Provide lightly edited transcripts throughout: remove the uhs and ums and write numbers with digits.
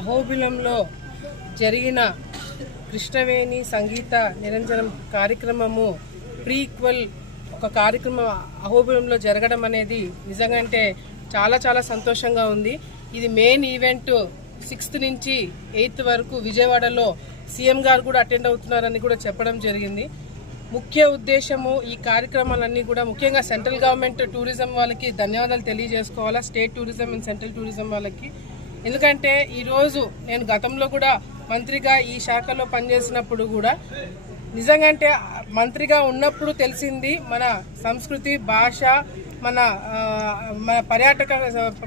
అహోబిలంలో జరిగిన కృష్ణవేణి సంగీత నిరంజనం కార్యక్రమము ప్రీక్వెల్ ఒక కార్యక్రమం అహోబిలంలో జరగడం అనేది నిజంగా అంటే చాలా సంతోషంగా ఉంది. ఇది మెయిన్ ఈవెంట్ 6th నుంచి 8th వరకు విజయవాడలో సీఎం గారు కూడా అటెండ్ అవుతున్నారని కూడా చెప్పడం జరిగింది. ముఖ్య ఉద్దేశము ఈ కార్యక్రమాలన్నీ కూడా ముఖ్యంగా సెంట్రల్ గవర్నమెంట్ టూరిజం వాళ్ళకి ధన్యవాదాలు తెలియజేసుకోవాలా, state tourism and central tourism వాళ్ళకి. ఎందుకంటే ఈరోజు నేను గతంలో కూడా మంత్రిగా ఈ శాఖలో పనిచేసినప్పుడు కూడా నిజంగా అంటే మంత్రిగా ఉన్నప్పుడు తెలిసింది మన సంస్కృతి భాష మన పర్యాటక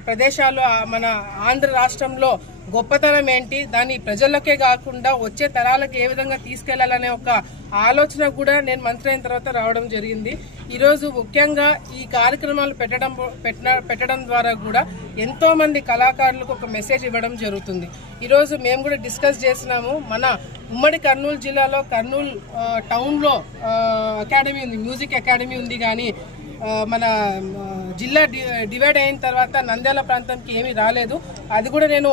ప్రదేశాలు మన ఆంధ్ర రాష్ట్రంలో గొప్పతనం ఏంటి, దాన్ని ప్రజలకే కాకుండా వచ్చే తరాలకు ఏ విధంగా తీసుకెళ్లాలనే ఒక ఆలోచన కూడా నేను మంత్రి అయిన తర్వాత రావడం జరిగింది. ఈరోజు ముఖ్యంగా ఈ కార్యక్రమాలు పెట్టడం ద్వారా కూడా ఎంతో మంది కళాకారులకు ఒక మెసేజ్ ఇవ్వడం జరుగుతుంది. ఈరోజు మేము కూడా డిస్కస్ చేసినాము. మన ఉమ్మడి కర్నూలు జిల్లాలో కర్నూలు టౌన్లో అకాడమీ ఉంది, మ్యూజిక్ అకాడమీ ఉంది. కానీ మన జిల్లా డివైడ్ అయిన తర్వాత నంద్యాల ప్రాంతానికి ఏమీ రాలేదు. అది కూడా నేను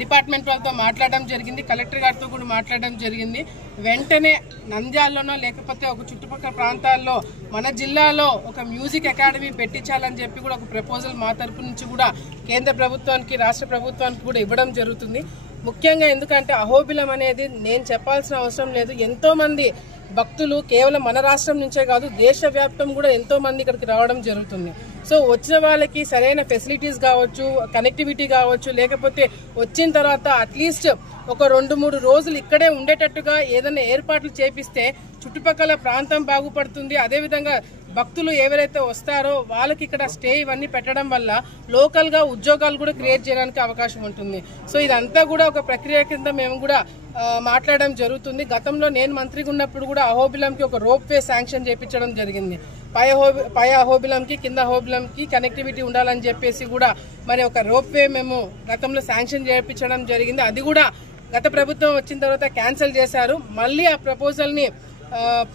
డిపార్ట్మెంట్ వాళ్ళతో మాట్లాడడం జరిగింది, కలెక్టర్ గారితో కూడా మాట్లాడడం జరిగింది. వెంటనే నంద్యాలలోనో లేకపోతే ఒక చుట్టుపక్కల ప్రాంతాల్లో మన జిల్లాలో ఒక మ్యూజిక్ అకాడమీ పెట్టించాలని చెప్పి కూడా ఒక ప్రపోజల్ మా తరపు నుంచి కూడా కేంద్ర ప్రభుత్వానికి రాష్ట్ర ప్రభుత్వానికి కూడా ఇవ్వడం జరుగుతుంది. ముఖ్యంగా ఎందుకంటే అహోబిలం అనేది నేను చెప్పాల్సిన అవసరం లేదు. ఎంతో మంది భక్తులు కేవలం మన రాష్ట్రం నుంచే కాదు దేశవ్యాప్తం కూడా ఎంతో మంది ఇక్కడికి రావడం జరుగుతుంది. సో వచ్చిన వాళ్ళకి సరైన ఫెసిలిటీస్ కావచ్చు, కనెక్టివిటీ కావచ్చు, లేకపోతే వచ్చిన తర్వాత అట్లీస్ట్ ఒక 2-3 రోజులు ఇక్కడే ఉండేటట్టుగా ఏదైనా ఏర్పాట్లు చేపిస్తే చుట్టుపక్కల ప్రాంతం బాగుపడుతుంది. అదేవిధంగా భక్తులు ఎవరైతే వస్తారో వాళ్ళకి ఇక్కడ స్టే ఇవన్నీ పెట్టడం వల్ల లోకల్ గా ఉద్యోగాలు కూడా క్రియేట్ చేయడానికి అవకాశం ఉంటుంది. సో ఇదంతా కూడా ఒక ప్రక్రియ కింద మేము కూడా మాట్లాడడం జరుగుతుంది. గతంలో నేను మంత్రిగా ఉన్నప్పుడు కూడా అహోబిలంకి ఒక రోప్ వే శాంక్షన్ చేయించడం జరిగింది. పై అహోబిలంకి కింద అహోబిలంకి కనెక్టివిటీ ఉండాలని చెప్పేసి కూడా మరి ఒక రోప్ వే మేము గతంలో శాంక్షన్ చేయించడం జరిగింది. అది కూడా గత ప్రభుత్వం వచ్చిన తర్వాత క్యాన్సిల్ చేశారు. మళ్ళీ ఆ ప్రపోజల్ ని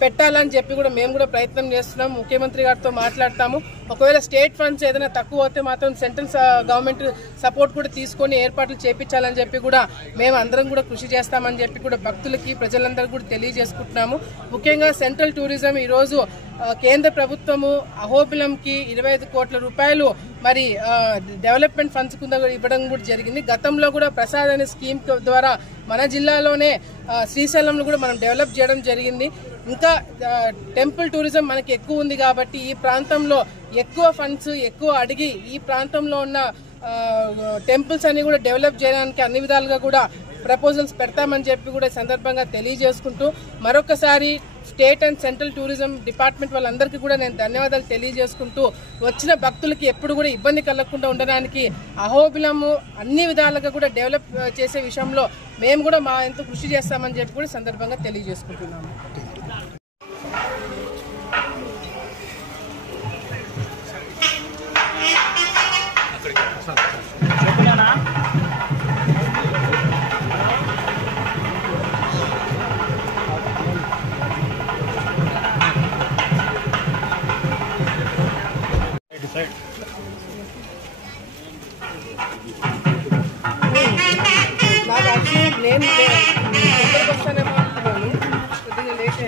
పెట్టాలని చెప్పి కూడా మేము కూడా ప్రయత్నం చేస్తున్నాం. ముఖ్యమంత్రి గారితో మాట్లాడతాము. ఒకవేళ స్టేట్ ఫండ్స్ ఏదైనా తక్కువ అవుతే మాత్రం సెంట్రల్ గవర్నమెంట్ సపోర్ట్ కూడా తీసుకొని ఏర్పాట్లు చేపించాలని చెప్పి కూడా మేము అందరం కూడా కృషి చేస్తామని చెప్పి కూడా భక్తులకి ప్రజలందరూ కూడా తెలియజేసుకుంటున్నాము. ముఖ్యంగా సెంట్రల్ టూరిజం ఈరోజు కేంద్ర ప్రభుత్వము అహోబిలంకి 25 కోట్ల రూపాయలు మరి డెవలప్మెంట్ ఫండ్స్ కింద ఇవ్వడం కూడా జరిగింది. గతంలో కూడా ప్రసాద్ అనే స్కీమ్ ద్వారా మన జిల్లాలోనే శ్రీశైలంలో కూడా మనం డెవలప్ చేయడం జరిగింది. ఇంకా టెంపుల్ టూరిజం మనకి ఎక్కువ ఉంది కాబట్టి ఈ ప్రాంతంలో ఎక్కువ ఫండ్స్ ఎక్కువ అడిగి ఈ ప్రాంతంలో ఉన్న టెంపుల్స్ అన్ని కూడా డెవలప్ చేయడానికి అన్ని విధాలుగా కూడా ప్రపోజల్స్ పెడతామని చెప్పి కూడా సందర్భంగా తెలియజేసుకుంటూ మరొకసారి state and central tourism department వాళ్ళందరికీ కూడా నేను ధన్యవాదాలు తెలియజేసుకుంటూ వచ్చిన భక్తులకి ఎప్పుడు కూడా ఇబ్బంది కలగకుండా ఉండడానికి అహోబిలము అన్ని విధాలుగా కూడా డెవలప్ చేసే విషయంలో మేము కూడా మా ఎంతో కృషి చేస్తామని చెప్పి కూడా సందర్భంగా తెలియజేసుకుంటున్నాము. నాకు యాక్చువల్లీ నేను వస్తానేమో అనుకున్నాను, కొద్దిగా లేట్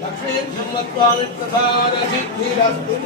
लक्ष्मी ब्रह्मत्वामि प्रसाद सिद्धिरस्तु।